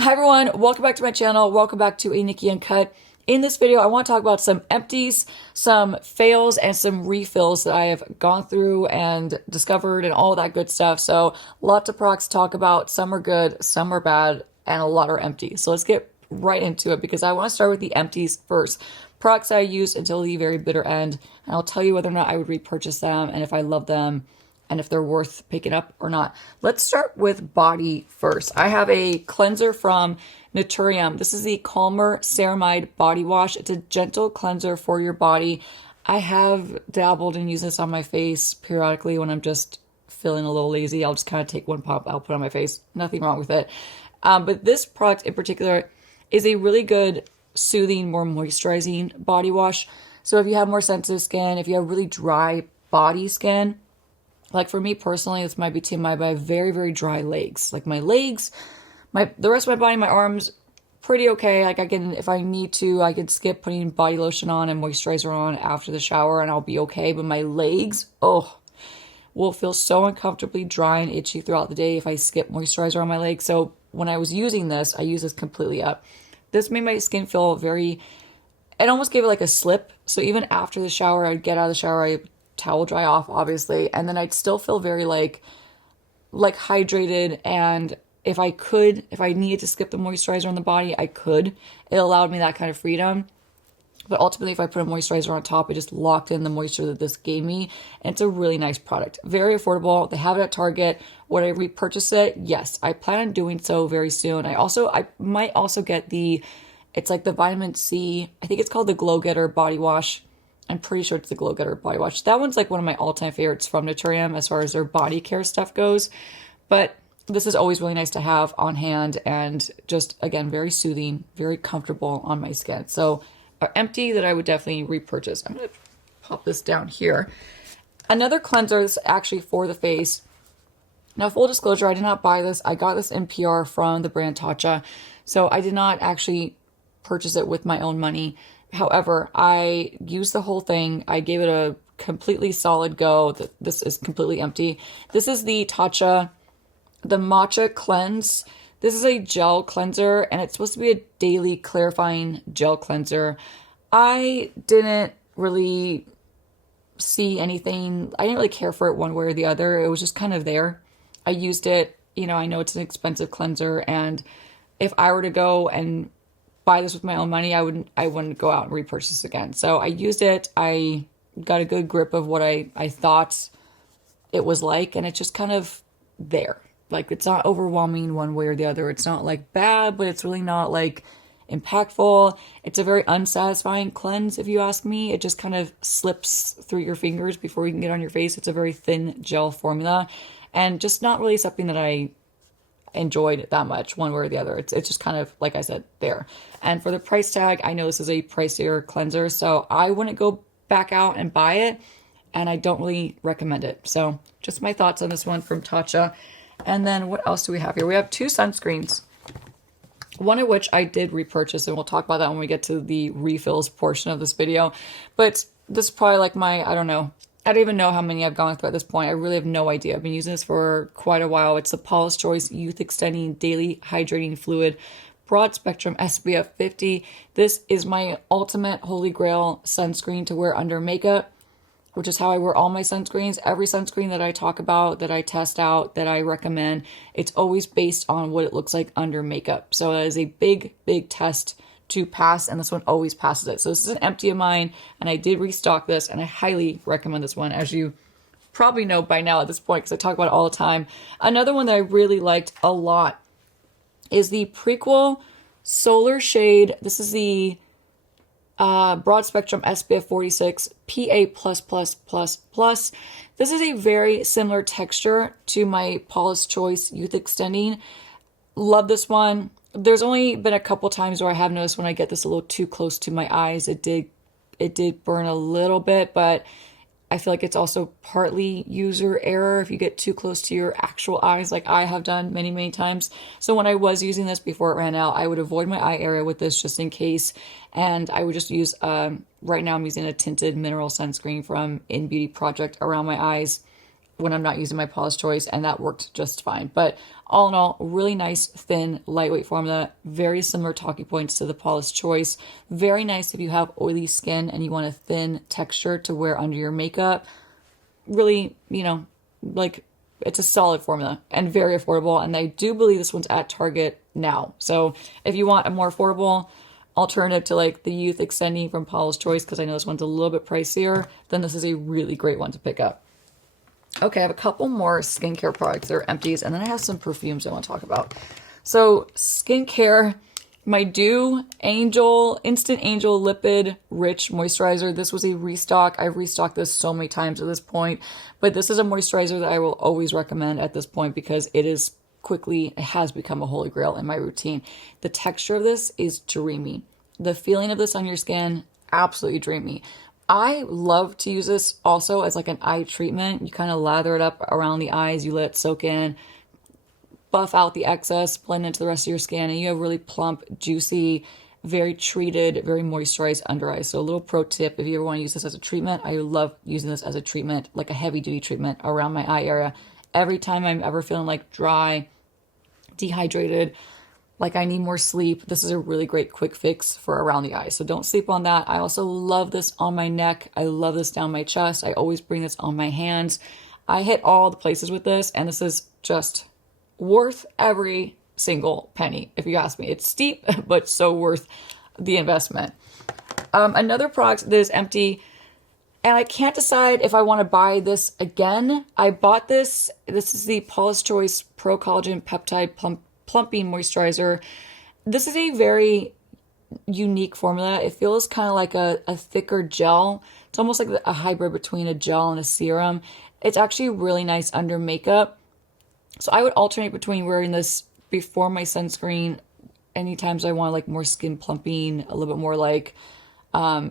Hi everyone, welcome back to my channel. Welcome back to a Nikki Uncut. In this video, I want to talk about some empties, some fails, and some refills that I have gone through and discovered and all that good stuff. So lots of products to talk about. Some are good, some are bad, and a lot are empty. So let's get right into it because I want to start with the empties first. Products that I used until the very bitter end, and I'll tell you whether or not I would repurchase them and if I love them and if they're worth picking up or not. Let's start with body first. I have a cleanser from Naturium. This is the Calmer Ceramide Body Wash. It's a gentle cleanser for your body. I have dabbled and used this on my face periodically when I'm just feeling a little lazy. I'll just kind of take one pop, I'll put on my face. Nothing wrong with it. But this product in particular is a really good soothing, more moisturizing body wash. So if you have more sensitive skin, if you have really dry body skin, like for me personally, this might be TMI, but I have very, very dry legs. Like my legs, the rest of my body, my arms, pretty okay. Like I can, if I need to, I could skip putting body lotion on and moisturizer on after the shower and I'll be okay. But my legs, will feel so uncomfortably dry and itchy throughout the day if I skip moisturizer on my legs. So when I was using this, I used this completely up. This made my skin feel very, it almost gave it like a slip. So even after the shower, I'd get out of the shower, I towel dry off obviously, and then I'd still feel very like hydrated, and if I needed to skip the moisturizer on the body, I could. It allowed me that kind of freedom. But ultimately, if I put a moisturizer on top, it just locked in the moisture that this gave me. And it's a really nice product. Very affordable. They have it at Target. Would I repurchase it? Yes. I plan on doing so very soon. I might also get it's like the vitamin C. I think it's called the Glow Getter Body Wash. I'm pretty sure it's the Glow Getter Body Wash. That one's like one of my all-time favorites from Naturium as far as their body care stuff goes. But this is always really nice to have on hand and just, again, very soothing, very comfortable on my skin. So empty that I would definitely repurchase. I'm going to pop this down here. Another cleanser is actually for the face. Now, full disclosure, I did not buy this. I got this in PR from the brand Tatcha. So I did not actually purchase it with my own money. However, I used the whole thing. I gave it a completely solid go. This is completely empty. This is the Tatcha, the Matcha Cleanse. This is a gel cleanser, and it's supposed to be a daily clarifying gel cleanser. I didn't really see anything. I didn't really care for it one way or the other. It was just kind of there. I used it. I know it's an expensive cleanser, and if I were to go and buy this with my own money, I wouldn't go out and repurchase again. So I used it. I got a good grip of what I thought it was like, and it's just kind of there. Like, it's not overwhelming one way or the other. It's not like bad, but it's really not like impactful. It's a very unsatisfying cleanse, if you ask me. It just kind of slips through your fingers before you can get on your face. It's a very thin gel formula and just not really something that I enjoyed that much one way or the other. It's just kind of, like I said, there. And for the price tag, I know this is a pricier cleanser, so I wouldn't go back out and buy it, and I don't really recommend it. So just my thoughts on this one from Tatcha. And then what else do we have here? We have two sunscreens, one of which I did repurchase, and we'll talk about that when we get to the refills portion of this video. But this is probably like I don't even know how many I've gone through at this point. I really have no idea. I've been using this for quite a while. It's the Paula's Choice Youth Extending Daily Hydrating Fluid Broad Spectrum SPF 50. This is my ultimate holy grail sunscreen to wear under makeup, which is how I wear all my sunscreens. Every sunscreen that I talk about, that I test out, that I recommend, it's always based on what it looks like under makeup. So that is a big, big test to pass, and this one always passes it. So this is an empty of mine, and I did restock this, and I highly recommend this one, as you probably know by now at this point, because I talk about it all the time. Another one that I really liked a lot is the Prequel Solar Shade. This is the Broad Spectrum SPF 46 PA++++. This is a very similar texture to my Paula's Choice Youth Extending. Love this one. There's only been a couple times where I have noticed when I get this a little too close to my eyes, it did burn a little bit, but I feel like it's also partly user error if you get too close to your actual eyes, like I have done many, many times. So when I was using this before it ran out, I would avoid my eye area with this just in case. And I would just use, right now I'm using a tinted mineral sunscreen from In Beauty Project around my eyes. when I'm not using my Paula's Choice, and that worked just fine. But all in all, really nice, thin, lightweight formula. Very similar talking points to the Paula's Choice. Very nice if you have oily skin and you want a thin texture to wear under your makeup. Really, you know, like, it's a solid formula and very affordable. And I do believe this one's at Target now. So if you want a more affordable alternative to like the Youth Extending from Paula's Choice, because I know this one's a little bit pricier, then this is a really great one to pick up. Okay, I have a couple more skincare products. They're Empties, and then I have some perfumes I want to talk about. So skincare, my Dew Instant Angel Lipid Rich Moisturizer. This was a restock. I've restocked this so many times at this point, but this is a moisturizer that I will always recommend at this point because it has become a holy grail in my routine. The texture of this is dreamy. The feeling of this on your skin, absolutely dreamy. I love to use this also as like an eye treatment. You kind of lather it up around the eyes, you let it soak in, buff out the excess, blend into the rest of your skin, and you have really plump, juicy, very treated, very moisturized under eyes. So a little pro tip, if you ever want to use this as a treatment, I love using this as a treatment, like a heavy duty treatment around my eye area. Every time I'm ever feeling like dry, dehydrated, like I need more sleep, this is a really great quick fix for around the eyes. So don't sleep on that. I also love this on my neck. I love this down my chest. I always bring this on my hands. I hit all the places with this, and this is just worth every single penny, if you ask me. It's steep, but so worth the investment. Another product that is empty, and I can't decide if I want to buy this again. I bought this. This is the Paula's Choice Pro Collagen Peptide Plumping Moisturizer. This is a very unique formula. It feels kind of like a thicker gel. It's almost like a hybrid between a gel and a serum. It's actually really nice under makeup. So I would alternate between wearing this before my sunscreen anytime I want like more skin plumping, a little bit more like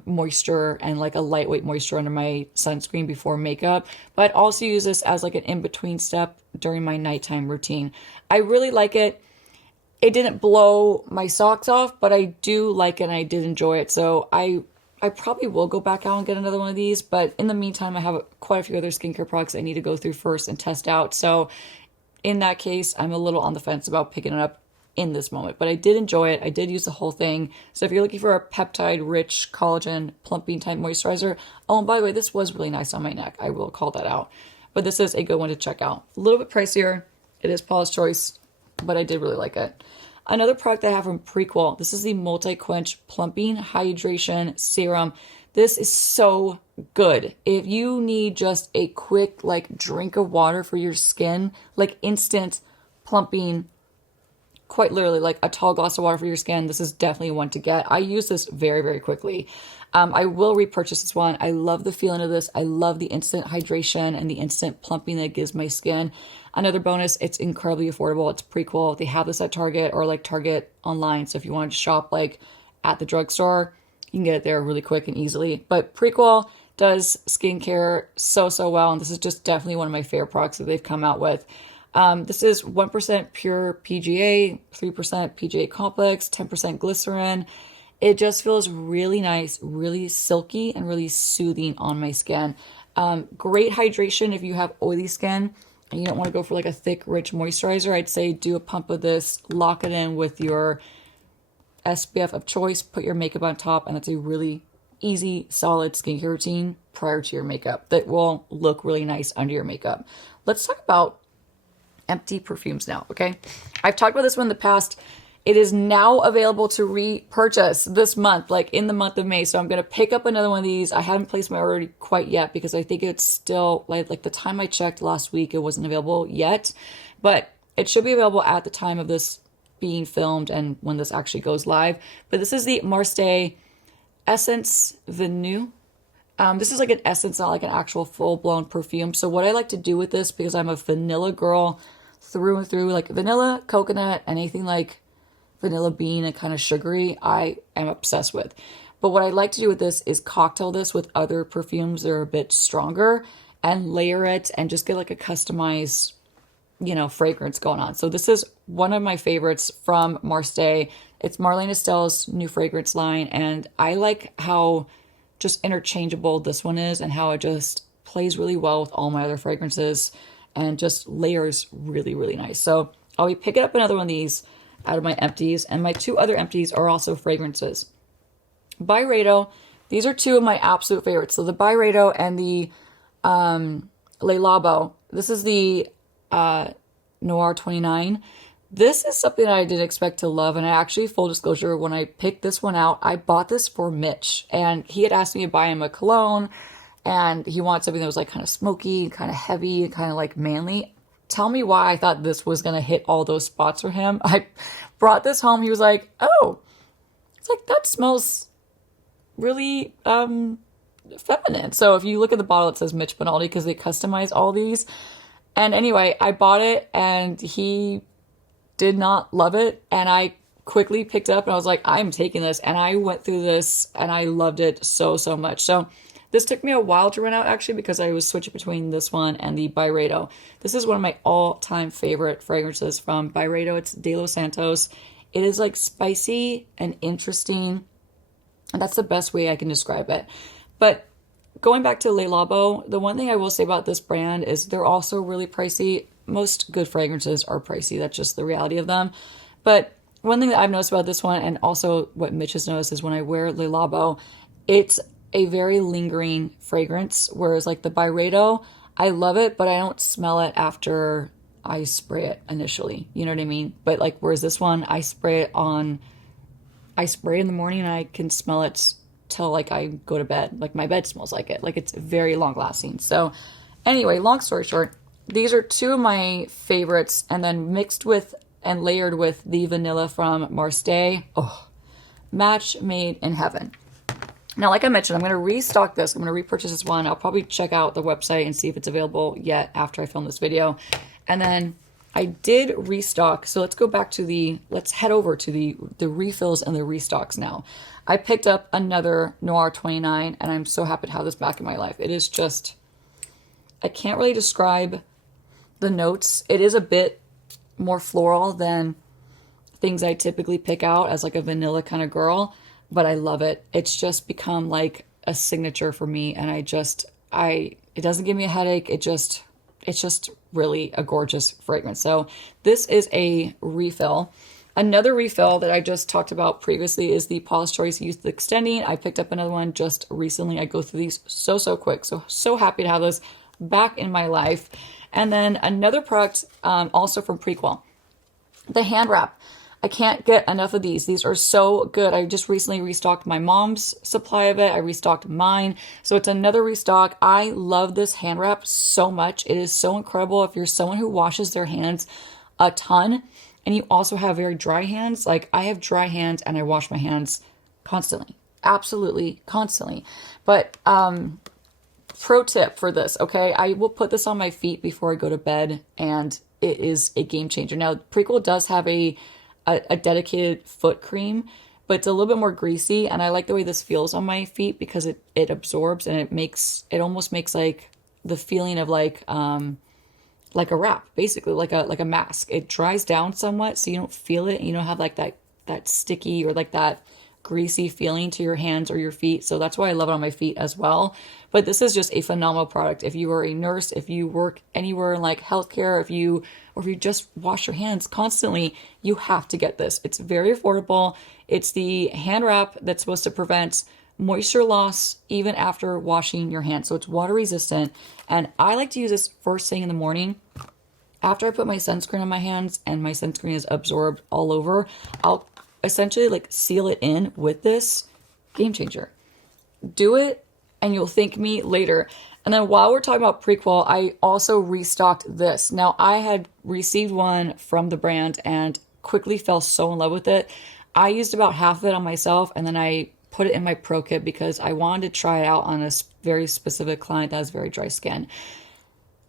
moisture and like a lightweight moisture under my sunscreen before makeup. But I'd also use this as like an in-between step during my nighttime routine. I really like it. It didn't blow my socks off, but I do like it and I did enjoy it. So I probably will go back out and get another one of these. But in the meantime, I have quite a few other skincare products I need to go through first and test out. So in that case, I'm a little on the fence about picking it up in this moment, but I did enjoy it. I did use the whole thing. So if you're looking for a peptide rich collagen plumping type moisturizer, oh, and by the way, this was really nice on my neck. I will call that out, but this is a good one to check out. A little bit pricier. It is Paula's Choice, but I did really like it. Another product I have from Prequel. This is the Multi-Quench Plumping Hydration Serum. This is so good. If you need just a quick like drink of water for your skin, like instant plumping, quite literally like a tall glass of water for your skin, this is definitely one to get. I use this very, very quickly. I will repurchase this one. I love the feeling of this. I love the instant hydration and the instant plumping that it gives my skin. Another bonus, it's incredibly affordable. It's Prequel. They have this at Target or like Target online. So if you want to shop like at the drugstore, you can get it there really quick and easily. But Prequel does skincare so well. And this is just definitely one of my favorite products that they've come out with. This is 1% pure PGA, 3% PGA complex, 10% glycerin. It just feels really nice, really silky, and really soothing on my skin. Great hydration if you have oily skin and you don't want to go for like a thick, rich moisturizer. I'd say do a pump of this, lock it in with your SPF of choice, put your makeup on top, and it's a really easy, solid skincare routine prior to your makeup that will look really nice under your makeup. Let's talk about Empty perfumes now, okay? I've talked about this one in the past. It is now available to repurchase this month, like in the month of May. So I'm going to pick up another one of these. I haven't placed my order quite yet because I think it's still, like the time I checked last week, it wasn't available yet. But it should be available at the time of this being filmed and when this actually goes live. But this is the Marseille Essence Vanille. This is like an essence, not like an actual full-blown perfume. So what I like to do with this, because I'm a vanilla girl through and through, like vanilla, coconut, anything like vanilla bean and kind of sugary, I am obsessed with. But what I like to do with this is cocktail this with other perfumes that are a bit stronger and layer it and just get like a customized, fragrance going on. So this is one of my favorites from Marseille. It's Marlene Estelle's new fragrance line, and I like how just interchangeable this one is and how it just plays really well with all my other fragrances and just layers really, really nice. So I'll be picking up another one of these out of my empties, and my 2 other empties are also fragrances. Byredo, these are 2 of my absolute favorites. So the Byredo and the Le Labo. This is the Noir 29. This is something that I didn't expect to love, and I actually, full disclosure, when I picked this one out, I bought this for Mitch, and he had asked me to buy him a cologne, and he wanted something that was like kind of smoky, kind of heavy, kind of like manly. Tell me why I thought this was going to hit all those spots for him. I brought this home. He was like, oh, it's like, that smells really feminine. So if you look at the bottle, it says Mitch Benaldi because they customize all these. And anyway, I bought it and he did not love it. And I quickly picked it up and I was like, I'm taking this. And I went through this and I loved it so, so much. So this took me a while to run out actually because I was switching between this one and the Byredo. This is one of my all-time favorite fragrances from Byredo. It's De Los Santos. It is like spicy and interesting. And that's the best way I can describe it. But going back to Le Labo, the one thing I will say about this brand is they're also really pricey. Most good fragrances are pricey. That's just the reality of them. But one thing that I've noticed about this one, and also what Mitch has noticed, is when I wear Le Labo, it's a very lingering fragrance. Whereas like the Byredo, I love it, but I don't smell it after I spray it initially. You know what I mean? But like, whereas this one, I spray in the morning and I can smell it till like I go to bed. Like my bed smells like it. Like it's very long lasting. So anyway, long story short, these are 2 of my favorites, and then mixed with and layered with the vanilla from Marseille. Oh, match made in heaven. Now, like I mentioned, I'm going to restock this. I'm going to repurchase this one. I'll probably check out the website and see if it's available yet after I film this video. And then I did restock. So let's head over to the refills and the restocks now. I picked up another Noir 29, and I'm so happy to have this back in my life. It is just, I can't really describe the notes. It is a bit more floral than things I typically pick out as like a vanilla kind of girl, but I love it. It's just become like a signature for me, and it doesn't give me a headache. It's just really a gorgeous fragrance. So this is a refill. Another refill that I just talked about previously is the Paula's Choice Youth Extending. I picked up another one just recently. I go through these so quick. So happy to have this back in my life. And then another product also from Prequel, the hand wrap. I can't get enough of these. These are so good. I just recently restocked my mom's supply of it. I restocked mine. So it's another restock. I love this hand wrap so much. It is so incredible. If you're someone who washes their hands a ton and you also have very dry hands, like I have dry hands and I wash my hands constantly. Absolutely constantly. But pro tip for this, okay? I will put this on my feet before I go to bed, and it is a game changer. Now, Prequel does have a dedicated foot cream, but it's a little bit more greasy, and I like the way this feels on my feet because it absorbs, and it almost makes like the feeling of like a wrap, basically like a mask. It dries down somewhat so you don't feel it and you don't have like that sticky or like that greasy feeling to your hands or your feet. So that's why I love it on my feet as well. But this is just a phenomenal product. If you are a nurse, if you work anywhere in like healthcare, if you just wash your hands constantly, you have to get this. It's very affordable. It's the hand wrap that's supposed to prevent moisture loss even after washing your hands. So it's water resistant. And I like to use this first thing in the morning. After I put my sunscreen on my hands and my sunscreen is absorbed all over, I'll essentially like seal it in with this. Game changer. Do it and you'll thank me later. And then while we're talking about Prequel, I also restocked this. Now I had received one from the brand and quickly fell so in love with it. I used about half of it on myself and then I put it in my pro kit because I wanted to try it out on a very specific client that has very dry skin.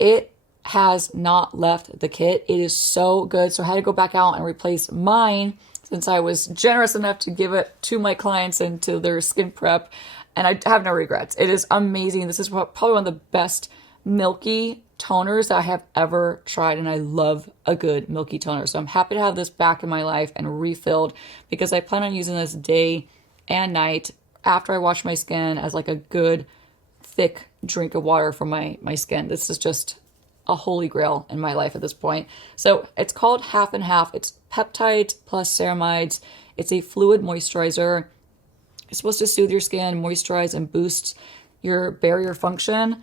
It has not left the kit. It is so good. So I had to go back out and replace mine since I was generous enough to give it to my clients and to their skin prep. And I have no regrets. It is amazing. This is probably one of the best milky toners that I have ever tried. And I love a good milky toner. So I'm happy to have this back in my life and refilled because I plan on using this day and night after I wash my skin as like a good thick drink of water for my skin. This is just a holy grail in my life at this point. So it's called Half and Half. It's peptides plus ceramides. It's a fluid moisturizer. It's supposed to soothe your skin, moisturize, and boost your barrier function.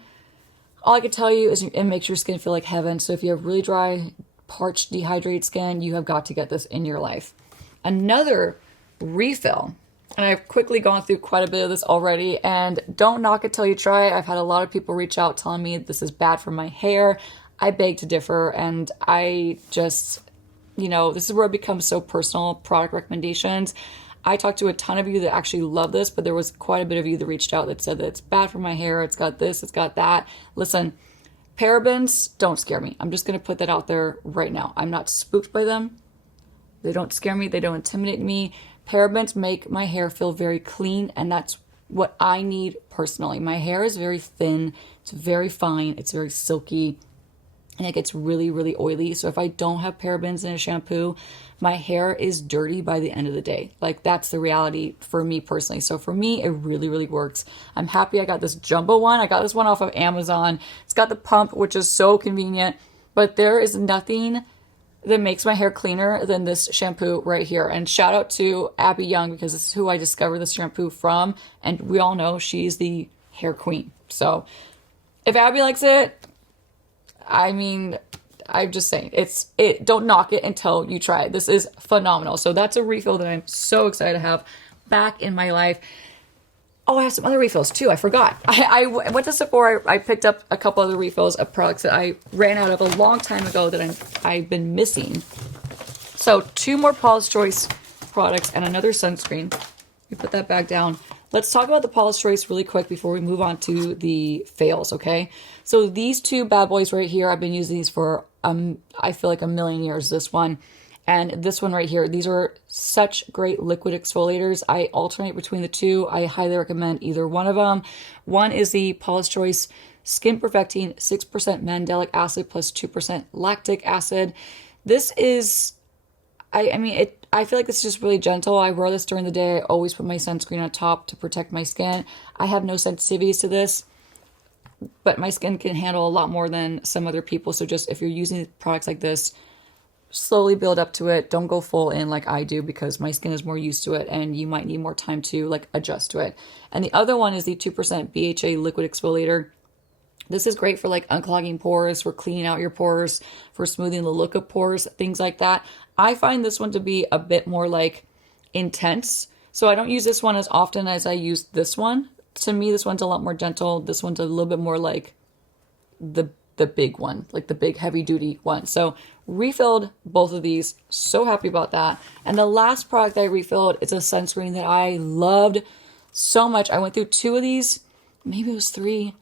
All I can tell you is it makes your skin feel like heaven. So if you have really dry, parched, dehydrated skin, you have got to get this in your life. Another refill, and I've quickly gone through quite a bit of this already, and don't knock it till you try it. I've had a lot of people reach out telling me this is bad for my hair. I beg to differ, and I just, this is where it becomes so personal, product recommendations. I talked to a ton of you that actually love this, but there was quite a bit of you that reached out that said that it's bad for my hair, it's got this, it's got that. Listen, parabens don't scare me. I'm just going to put that out there right now. I'm not spooked by them. They don't scare me. They don't intimidate me. Parabens make my hair feel very clean, and that's what I need personally. My hair is very thin. It's very fine. It's very silky, and it gets really, really oily. So if I don't have parabens in a shampoo, my hair is dirty by the end of the day. Like, that's the reality for me personally. So for me, it really, really works. I'm happy I got this jumbo one. I got this one off of Amazon. It's got the pump, which is so convenient, but there is nothing that makes my hair cleaner than this shampoo right here. And shout out to Abby Young, because this is who I discovered this shampoo from. And we all know she's the hair queen. So if Abby likes it, I mean, I'm just saying, don't knock it until you try it. This is phenomenal. So that's a refill that I'm so excited to have back in my life. Oh, I have some other refills too. I forgot. I went to Sephora. I picked up a couple other refills of products that I ran out of a long time ago that I've been missing. So 2 more Paula's Choice products and another sunscreen. We put that back down. Let's talk about the Paula's Choice really quick before we move on to the fails, okay? So these 2 bad boys right here, I've been using these for, I feel like a million years, this one. And this one right here, these are such great liquid exfoliators. I alternate between the 2. I highly recommend either one of them. One is the Paula's Choice Skin Perfecting 6% Mandelic Acid plus 2% Lactic Acid. This is, I feel like this is just really gentle. I wear this during the day. I always put my sunscreen on top to protect my skin. I have no sensitivities to this, but my skin can handle a lot more than some other people. So just if you're using products like this, slowly build up to it. Don't go full in like I do, because my skin is more used to it and you might need more time to like adjust to it. And the other one is the 2% BHA liquid exfoliator. This is great for like unclogging pores, for cleaning out your pores, for smoothing the look of pores, things like that. I find this one to be a bit more like intense. So I don't use this one as often as I use this one. To me, this one's a lot more gentle. This one's a little bit more like the big one, like the big heavy duty one. So refilled both of these. So happy about that. And the last product I refilled is a sunscreen that I loved so much. I went through 2 of these. Maybe it was 3.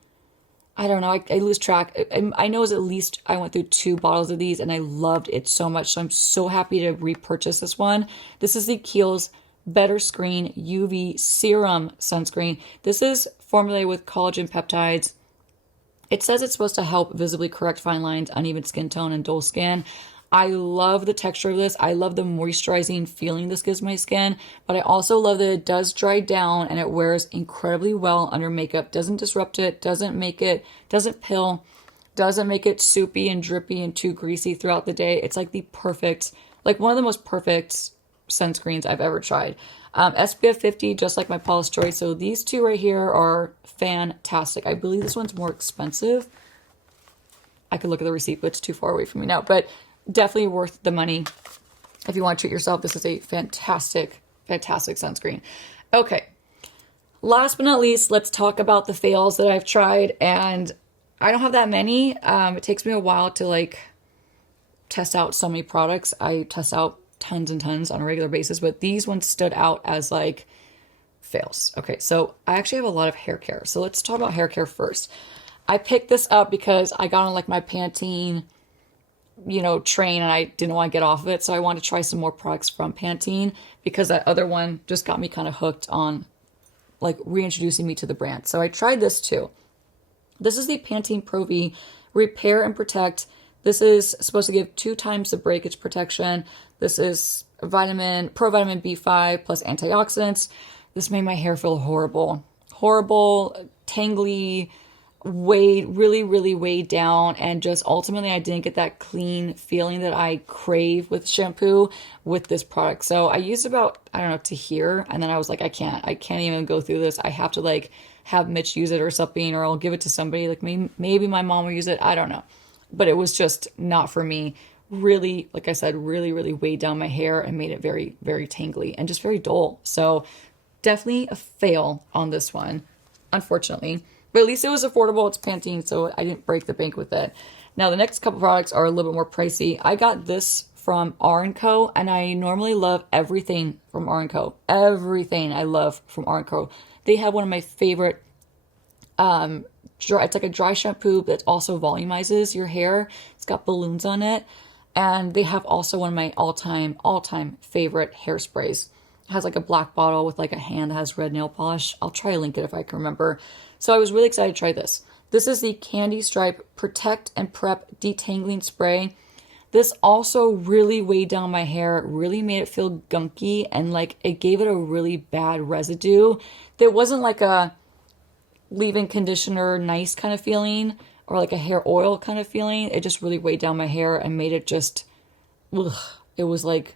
I don't know. I lose track. I know it was at least I went through 2 bottles of these and I loved it so much. So I'm so happy to repurchase this one. This is the Kiehl's Better Screen UV Serum Sunscreen. This is formulated with collagen peptides. It says it's supposed to help visibly correct fine lines, uneven skin tone, and dull skin. I love the texture of this. I love the moisturizing feeling this gives my skin, but I also love that it does dry down and it wears incredibly well under makeup. Doesn't disrupt it, doesn't pill, doesn't make it soupy and drippy and too greasy throughout the day. It's like the perfect, like one of the most perfect sunscreens I've ever tried. SPF 50, just like my Paula's Choice. So these 2 right here are fantastic. I believe this one's more expensive. I could look at the receipt, but it's too far away from me now. But definitely worth the money. If you want to treat yourself, this is a fantastic, fantastic sunscreen. Okay. Last but not least, let's talk about the fails that I've tried. And I don't have that many. It takes me a while to like test out so many products. I test out tons and tons on a regular basis, but these ones stood out as like fails. Okay, so I actually have a lot of hair care. So let's talk about hair care first. I picked this up because I got on like my Pantene, train, and I didn't want to get off of it. So I wanted to try some more products from Pantene because that other one just got me kind of hooked on like reintroducing me to the brand. So I tried this too. This is the Pantene Pro V Repair and Protect. This is supposed to give 2 times the breakage protection. This is pro vitamin B5 plus antioxidants. This made my hair feel horrible, tangly, really weighed down, and just ultimately I didn't get that clean feeling that I crave with shampoo with this product. So I used about, I don't know, to here, and then I was like, I can't even go through this. I have to like have Mitch use it or something, or I'll give it to somebody, like maybe my mom will use it, I don't know. But it was just not for me. Really, like I said, really weighed down my hair and made it very tangly and just very dull. So definitely a fail on this one, unfortunately. But at least it was affordable. It's Pantene, so I didn't break the bank with it. Now, the next couple products are a little bit more pricey. I got this from R&Co, and I normally love everything from R&Co. Everything I love from R&Co. They have one of my favorite, it's like a dry shampoo that also volumizes your hair. It's got balloons on it. And they have also one of my all-time favorite hairsprays. It has like a black bottle with like a hand that has red nail polish. I'll try to link it if I can remember. So I was really excited to try this. This is the Candy Stripe Protect and Prep Detangling Spray. This also really weighed down my hair, really made it feel gunky, and like it gave it a really bad residue. There wasn't like a leave-in conditioner nice kind of feeling or like a hair oil kind of feeling. It just really weighed down my hair and made it just, ugh, it was like,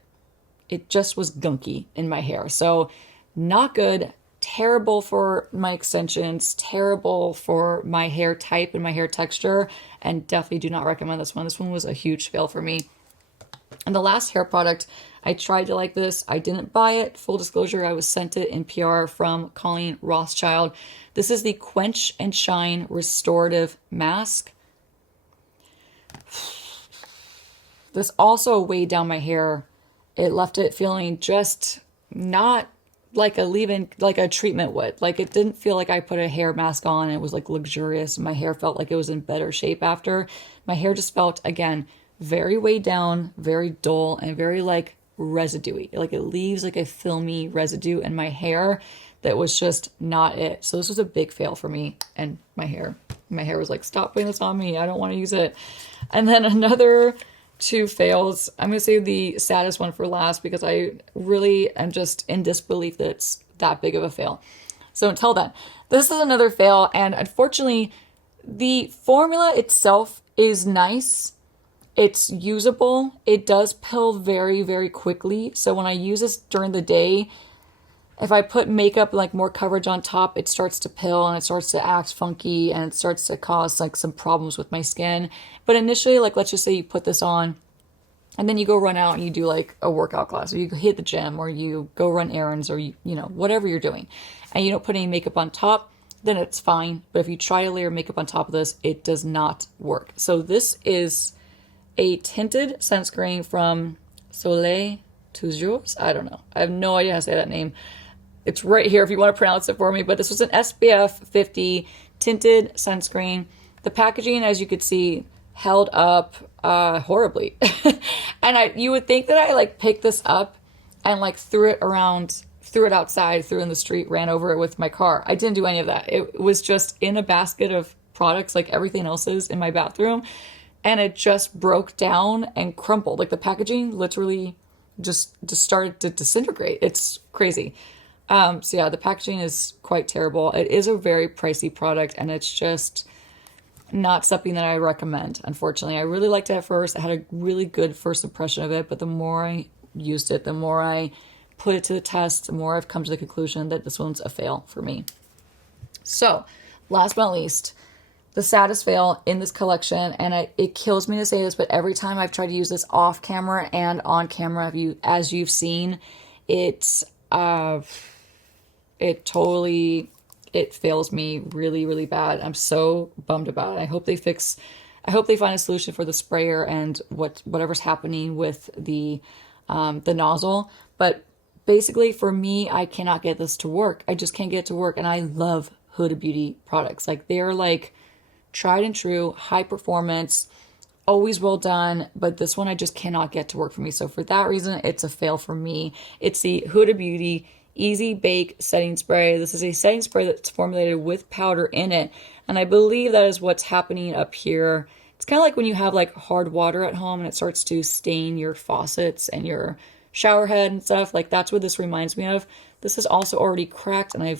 it just was gunky in my hair. So not good. Terrible for my extensions, terrible for my hair type and my hair texture, and definitely do not recommend this one. This one was a huge fail for me. And the last hair product, I tried to like this. I didn't buy it. Full disclosure, I was sent it in PR from Colleen Rothschild. This is the Quench and Shine Restorative Mask. This also weighed down my hair. It left it feeling just not like a leave-in, like a treatment would. Like it didn't feel like I put a hair mask on and it was like luxurious. My hair felt like it was in better shape after. My hair just felt, again, very weighed down, very dull, and very like residuey. Like it leaves like a filmy residue in my hair that was just not it. So this was a big fail for me and my hair. My hair was like, stop putting this on me. I don't want to use it. And then another two fails. I'm going to save the saddest one for last because I really am just in disbelief that it's that big of a fail. So until then, this is another fail. And unfortunately, the formula itself is nice. It's usable. It does pill very quickly. So when I use this during the day, if I put makeup, like more coverage on top, it starts to pill and it starts to act funky and it starts to cause like some problems with my skin. But initially, like let's just say you put this on and then you go run out and you do like a workout class or you hit the gym or you go run errands or you know, whatever you're doing and you don't put any makeup on top, then it's fine. But if you try to layer makeup on top of this, it does not work. So this is a tinted sunscreen from Soleil Toujours. I don't know. I have no idea how to say that name. It's right here if you want to pronounce it for me, but this was an SPF 50 tinted sunscreen. The packaging, as you could see, held up horribly. And you would think that I like picked this up and like threw it outside, threw it in the street, ran over it with my car. I didn't do any of that. It was just in a basket of products like everything else is in my bathroom, and it just broke down and crumpled. Like the packaging literally just started to disintegrate. It's crazy. So yeah, the packaging is quite terrible. It is a very pricey product and it's just not something that I recommend, unfortunately. I really liked it at first. I had a really good first impression of it, but the more I used it, the more I put it to the test, the more I've come to the conclusion that this one's a fail for me. So last but not least, the saddest fail in this collection, and it kills me to say this, but every time I've tried to use this off camera and on camera, as you've seen, it fails me really bad. I'm so bummed about it. I hope they find a solution for the sprayer and whatever's happening with the nozzle. But basically for me, I cannot get this to work. I just can't get it to work. And I love Huda Beauty products. Like they're like tried and true, high performance, always well done, but this one I just cannot get to work for me. So for that reason, it's a fail for me. It's the Huda Beauty Easy Bake Setting Spray. This is a setting spray that's formulated with powder in it, and I believe that is what's happening up here. It's kind of like when you have like hard water at home and it starts to stain your faucets and your shower head and stuff. Like that's what this reminds me of. This is also already cracked, and I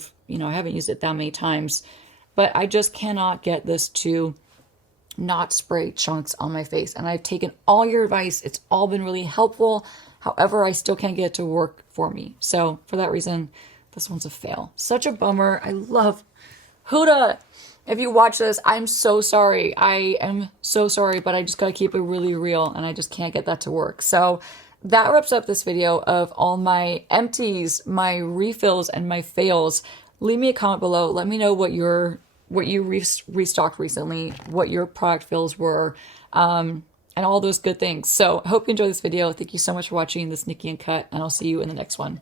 haven't used it that many times. but I just cannot get this to not spray chunks on my face. And I've taken all your advice. It's all been really helpful. However, I still can't get it to work for me. So for that reason, this one's a fail. Such a bummer. I love Huda. If you watch this, I'm so sorry. I am so sorry, but I just gotta keep it really real and I just can't get that to work. So that wraps up this video of all my empties, my refills, and my fails. Leave me a comment below. Let me know what you restocked recently, what your product fills were, and all those good things. So I hope you enjoyed this video. Thank you so much for watching this Nikki Uncut, and I'll see you in the next one.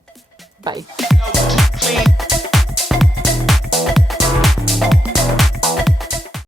Bye.